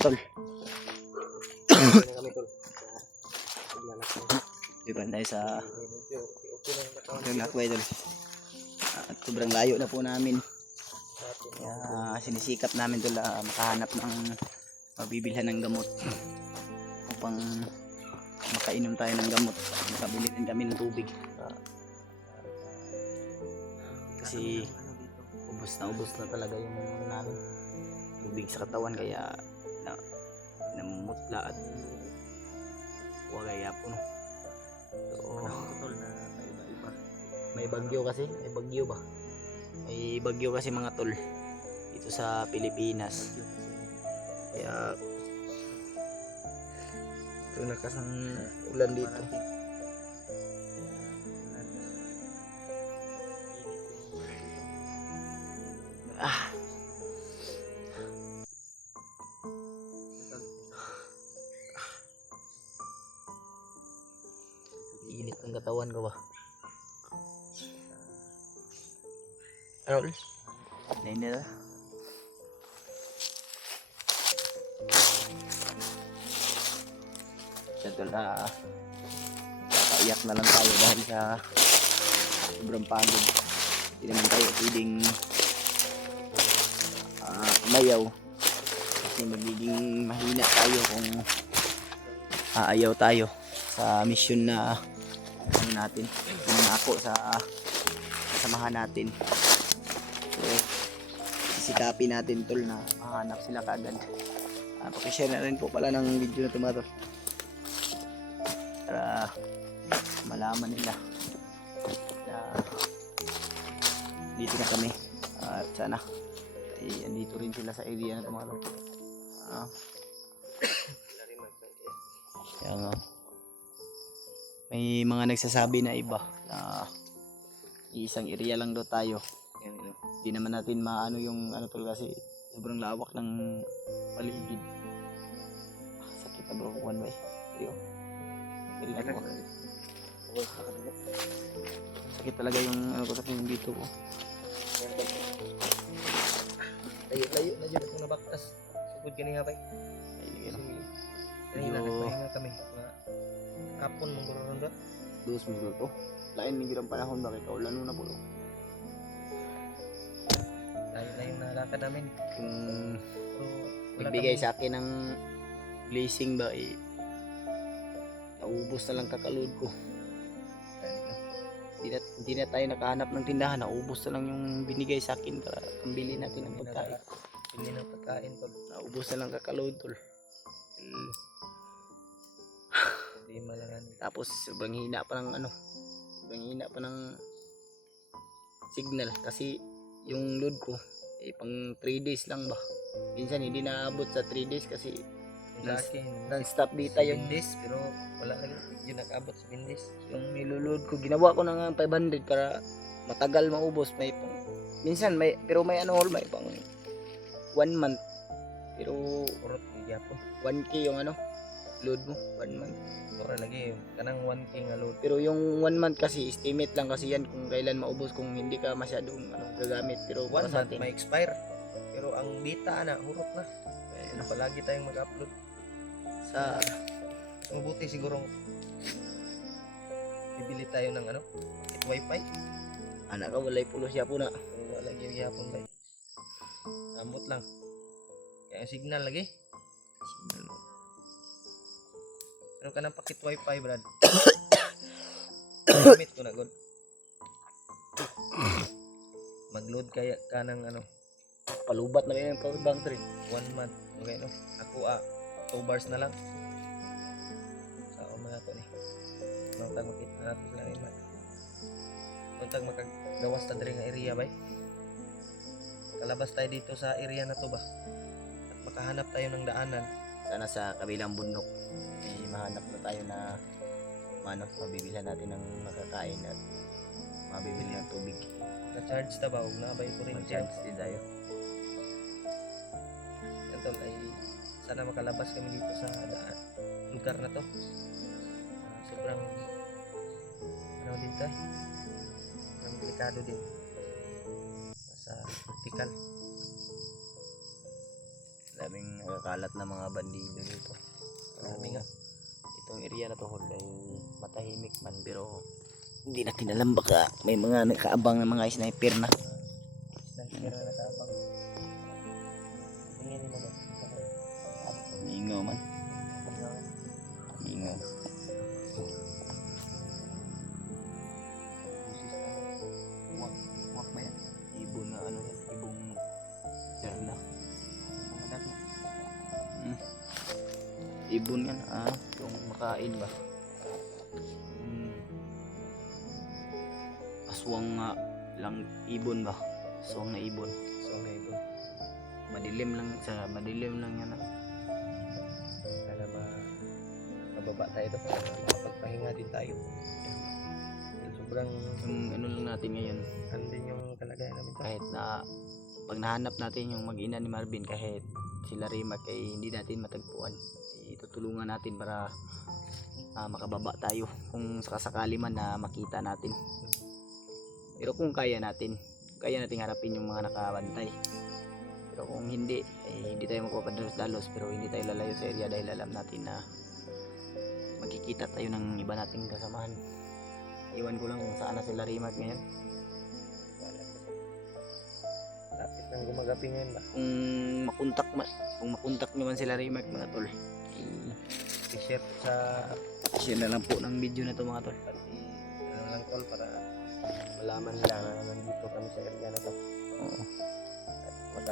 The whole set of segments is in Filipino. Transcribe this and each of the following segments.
tol. Kami tol. Di ba tayo sa lakbay tol. At sobrang layo na po namin. Kaya sinisikap namin tol makahanap ng mabibilhan ng gamot upang makainom tayo ng gamot, makabili din kami ng tubig kasi ubos na talaga yung namin tubig sa katawan, kaya namumutla at wagaya po no. So, may bagyo kasi, may bagyo kasi mga tol dito sa Pilipinas, kaya ito nakasang ulan dito. Init ng katawan ko ba? Ano ulit? Nainit ah. Ito na kaiyak na lang tayo dahil sa sobrang pagod. Hindi naman tayo pwedeng mayaw kasi magiging mahina tayo kung aayaw tayo sa mission na natin, yung ako sa kasamahan natin. So sisikapin natin tol na mahanap sila kaagad. Pakishare na rin po pala ng video na tumato para malaman nila dito na kami at sana ay andito rin sila sa area na tumato. Kaya nga may mga nagsasabi na iba na isang area lang daw tayo. Hindi naman natin maano yung ano tol kasi sobrang lawak ng paligid. Sakit na bro, one way. Sakit talaga yung ano ko, sakit yung dito ko. Layo na dyan kung nabaktas. Sugod ka niya ba? Ayun na nagpahinga kami. Kapon mong guro-rondo. 2 minuto. Lain ng girang panahon bakit kaulan na po. Layo na yung nalakad namin. Kung nagbigay sa akin ng blessing ba naubos na lang kakalood ko. Hindi na tayo nakahanap ng tindahan, naubos na lang yung binigay sa akin para pambili natin ng pagkain. Pili ng pagkain tol. Naubos na lang kakalood tol. Hindi malangan. Tapos sobrang hina pa ng signal kasi yung load ko pang 3 days lang ba. Minsan hindi naabot sa 3 days kasi non-stop data yung days, pero wala lagi yung nakaabot sa days. Yung niloload ko, ginawa ko ng 500 para matagal maubos. May minsan pero may pang 1 month. Pero urot ni Japon. 1k yung load mo, 1 month. Ora lagi kanang 1k nga load. Pero yung 1 month kasi estimate lang kasi yan kung kailan maubos kung hindi ka masyadong gagamit. Pero 1 month may expire. Pero ang data hurot na. Palagi tayong mag-upload. Sa mabuti sigurong bibili tayo ng wifi. Anak ka walay pulo siya po na. Pero wala gyud gyapon bay. Ambot lang. Kaya signal lagi. Pero kanang pakit wifi brad. Gamit ko na god. Mag-load kaya kanang Palubat na rin yung power bank 3. 1 month. Okay no. Ako 2 bars na lang. Sa mga to ni. Tag makita natin sila rin man. Tag makagawas ta diri nga area bay. Kalabas tayo dito sa area na to ba. At makahanap tayo ng daanan. Sana sa kabilang bundok mahanap na tayo na mabibilhan natin ng makakain at mabibili ng tubig. Na-charge ta ba? Huwag na ba yung kuryente? Mag-charge din tayo. Tol ay sana makalabas kami dito sa lugar na to. Sobrang dito ang delikado din sa vertical. Daming Nakakalat na mga bandido dito. Marami nga. Itong area na to ay matahimik man pero hindi natin alam baka may mga nakaabang ng mga sniper na. Sniper na nakabang. Tingin mo ba? Mingaw man. Mingaw. Wak ba yan? Ibon na ano yan? Ibong darna. Mga darna. Ibon yan. Yung makain ba? Aswang nga lang ibon ba? Aswang na ibon. So ngayon, Madilim lang yan. sana mababa tayo ito para makapagpahinga din tayo. Sobrang Yung ano lang natin ngayon, ano din yung kalagayan namin tayo. kahit na pag nahanap natin yung mag-ina ni Marvin, kahit sila Rimac ay hindi natin matagpuan, itutulungan natin para makababa tayo kung sakasakali man na makita natin. Pero kung kaya natin harapin yung mga nakabantay. Pero kung hindi, hindi tayo magpapadalos-dalos, pero hindi tayo lalayo sa area dahil alam natin na magkikita tayo ng iba nating kasamahan. Iwan ko lang kung saan na sila Rimac ngayon. Lapit ng gumagapi ngayon ba? Kung makontak nyo man sila Rimac mga tol, I-share sa share na lang po ng video na to mga tol. pati ano lang tol para malaman nila na nandito kami sa area na to. Oo. At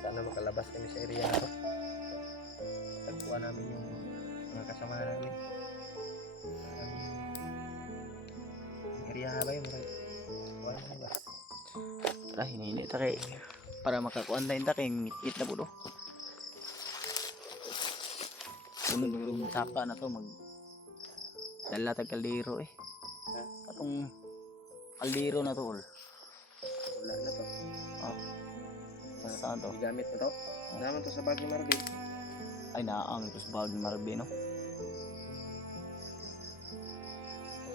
sana makalabas kami sa area na to. Tagpuan namin yung mga kasama namin. Yung area ba yun? Wala ba? Tara, hinihili ta kay para makakuan tayo kay ngit na po do. Sunod yung sapa na to dala tag kaldero eh. Atong kaldero na to ol. Wala na to. Saan to? Gigamit na to. Naman to sa bag ni Marvin. Ay naang ito sa bag ni Marvin no.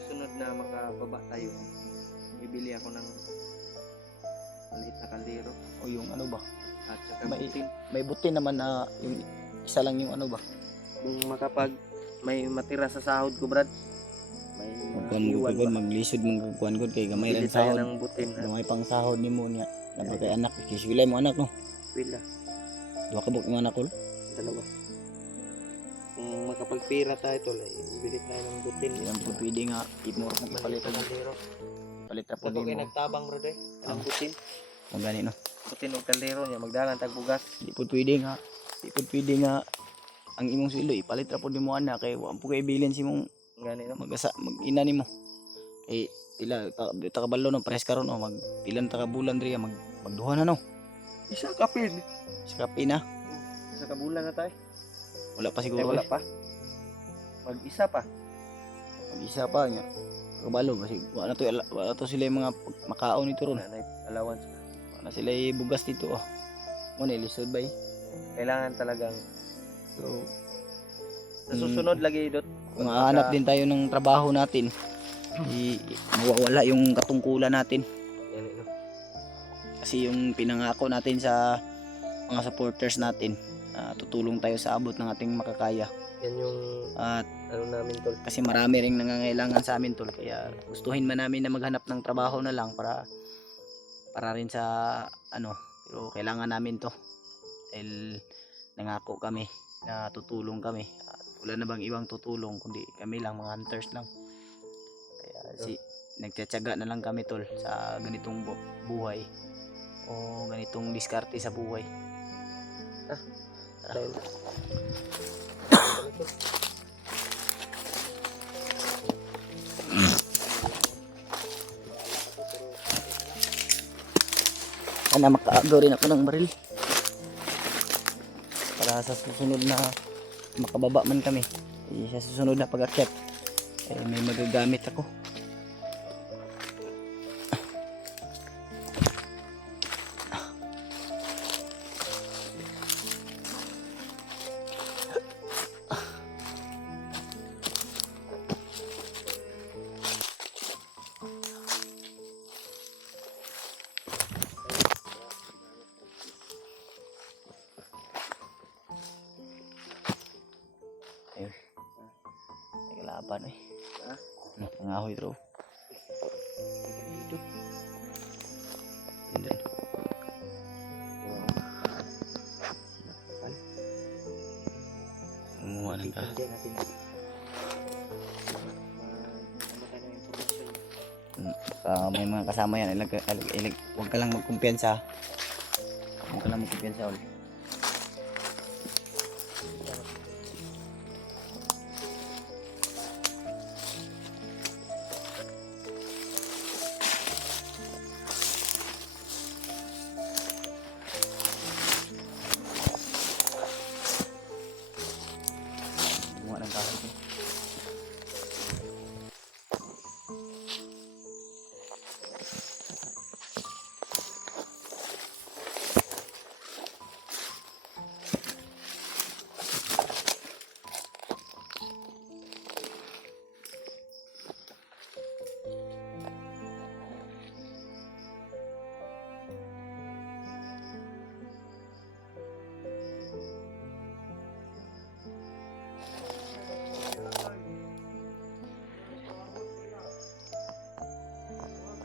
Sunod na makababa tayo. Bibili ako ng maliit na kaldero O yung ano ba? at saka May- butin. May buti naman na yung isa lang yung ano ba? Kung makapag may matira sa sahod ko, Brad. May iwan ba? maglisod mong kuan gud kay gamay Bili lang tayo sahod. ng butin at Gamay pang sahod nimo niya. Napakay anak, kisulay mo anak no. pila. Duha ka buk yung anak ko. Dalawa. Kung makapagpira tayo tol, bili tayo ng butin. Hindi lang po pwede nga imor mo Maliit palit na kaldero. palit ra po Ako kayo nimo. nagtabang, Brad eh. Ang butin. Kung gani no. Butin o kaldero niya. Magdalan tagbugas. Di po pwede nga ang imong sweldo ipalit ra po nimo anak kay wa po kay bilin si mong Gani no? mag-ina nimo. Kay pila ta kabalo no press karon no magpilan ta ka bulan diri magduha na no. Isa kapin. Sa kape na. Isa ka bulan na tayo. Wala pa Eh, siguro. wala pa. Mag-isa pa. Mag-isa pa niya. Kabalo kasi wala to sila yung mga makaon nito ron. Wala na allowance pa. Wala sila bugas dito oh. Mo ni lisod ba eh. Kailangan talagang So sa susunod lagi dot. kung hahanap din tayo ng trabaho natin, mawawala yung katungkulan natin. Yan, no? Kasi yung pinangako natin sa mga supporters natin, tutulong tayo sa abot ng ating makakaya. Yan yung At ano namin tol. kasi marami ring nangangailangan sa amin tol, kaya gustuhin man namin na maghanap ng trabaho na lang para rin sa ano, pero kailangan namin to dahil nangako kami na tutulong kami at wala na bang ibang tutulong kundi kami lang, mga hunters lang. Kaya nagtitiyaga na lang kami tol sa ganitong buhay o ganitong diskarte sa buhay. Dahil Sana makaagaw rin ako ng baril para sa susunod na makababa man kami, sa susunod na pag-akyat may magagamit ako. laban eh. Ha? Nangahoy bro. Dito. Yan din. Umuha ng ka. Hindi natin. Ano tayo ng information? May mga kasama yan. Huwag ka lang magkumpiyansa. Huwag ka lang magkumpiyansa ulit. Umuha ng kahoy ko.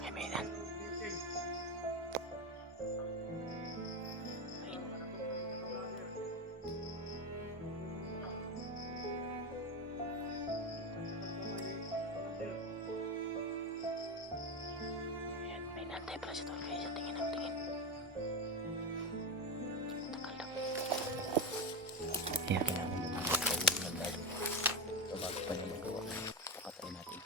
Ay, may ilan. Ayan, may nantay pala si Tol kaya sa tingin ng tingin. Takal lang. Kaya kailangan mo mga kauulan lagi. So bago pa niya magawa, pakatay natin.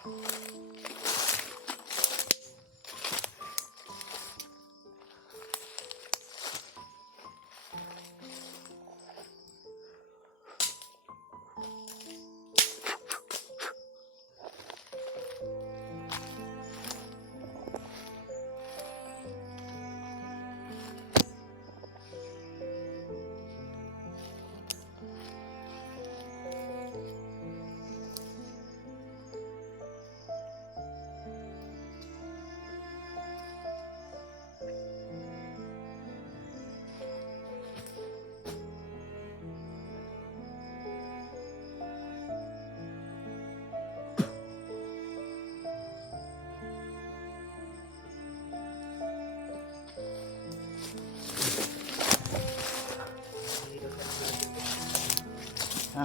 Ha?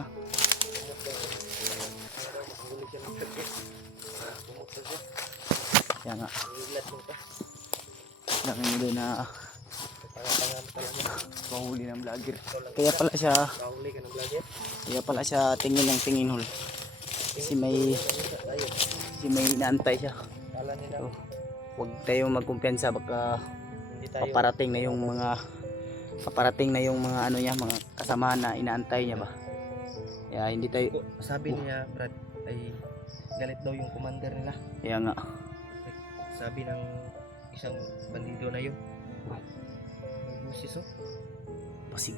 Kaya nga, laki mo doon na mahuli ng vlogger. Kaya pala siya tingin ng tingin hol. Kasi may inaantay siya. So, huwag tayong magkumpiyansa, baka paparating na yung mga ano niya, mga kasamahan na inaantay niya ba. Kaya hindi tayo, Sabi niya, Brad, ay galit daw yung commander nila. kaya nga, Sabi ng isang bandido na yun. May busis, oh. pasig.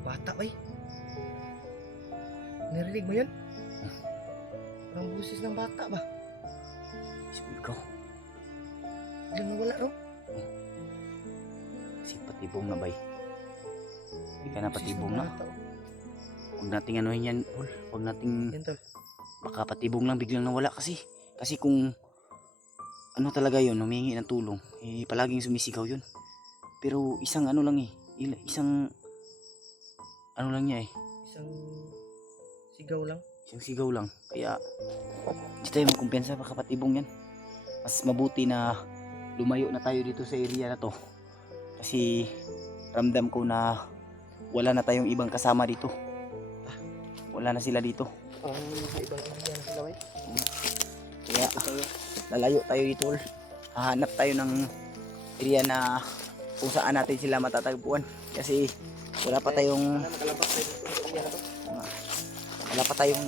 Bata ba eh? Narinig mo yun? Parang busis ng bata ba? Sabi ko, Biglang nawala, no? si patibong na bay. Hindi ka na Busis patibong ng na. bata, oh. Huwag nating anuhin yan, hol. Huwag nating, Yan, tol. baka patibong lang biglang nawala kasi. Kasi kung ano talaga yun, humingi ng tulong, eh palaging sumisigaw yun. Pero isang ano lang eh, isang ano lang niya eh, Isang sigaw lang. isang sigaw lang. Kaya hindi tayo magkumpiyansa, baka patibong yan. Mas mabuti na lumayo na tayo dito sa area na to. Kasi ramdam ko na wala na tayong ibang kasama dito. Wala na sila dito. Sa ibang area na sila, eh. Kaya lalayo tayo dito. Hahanap tayo ng area na kung saan natin sila matatagpuan. Kasi wala pa tayong Nakalabas tayo dito sa area na to. wala pa tayong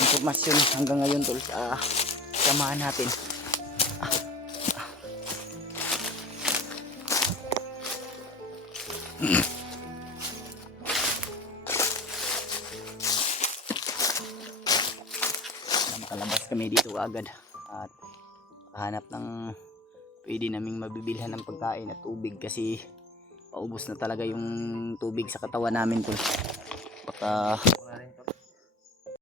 impormasyon hanggang ngayon tol sa samahan natin. Makalabas kami dito agad at hanap ng pwede naming mabibilhan ng pagkain at tubig kasi paubos na talaga yung tubig sa katawan namin tol. Baka